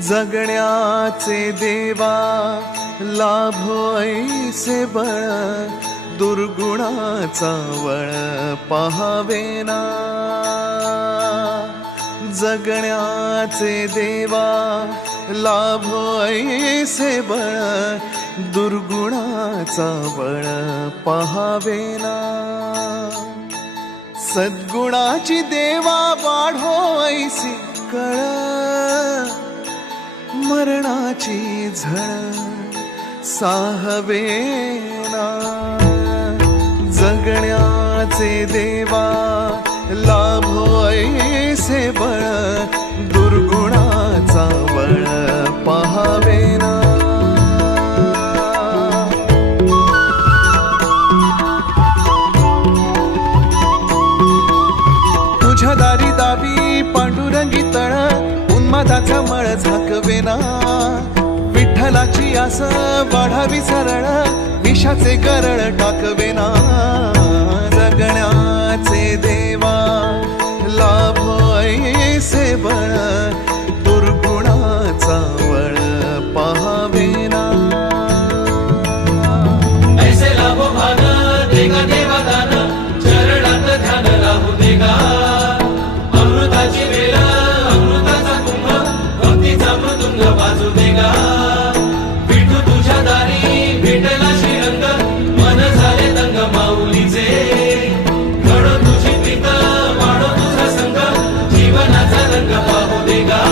जगण्याचे देवा लाभो ऐसे बळ, दुर्गुणाचा वळ पहावेना। जगण्याचे देवा लाभो ऐसे बळ, दुर्गुणाचा बळ पहावेना। सद्गुणाची देवा वाढो ऐसी कळ, मरणाची झळ साहवेना। जगण्याचे देवा लाभो ऐसे बळ, दुर्गुणाचा बळ पहावेना। तुझ्या दारी दावी पांडुरंगी तळ, उन्मादाचा मळ झाकवेना। विठ्ठलाची आस वाढावी सरळ, विषाचे गरळ टाकवेना। जगण्याचे देवा लाभो ऐसे बळ, दुर्गुणाचा वळ पहावेना। ऐसे लाभो भान देगा देवा दान, चरणात ध्यान राहू देगा। अमृताची वेल अमृताचा कुंभ, भक्तीचा मृदुंग वाजू देगा। विठू तुझ्या दारी भेटला श्रीरंग, मन झाले दंग माऊलीचे। घडो तुझी प्रीत वाढो तुझा संग, जीवनाचा रंग पाहू देगा।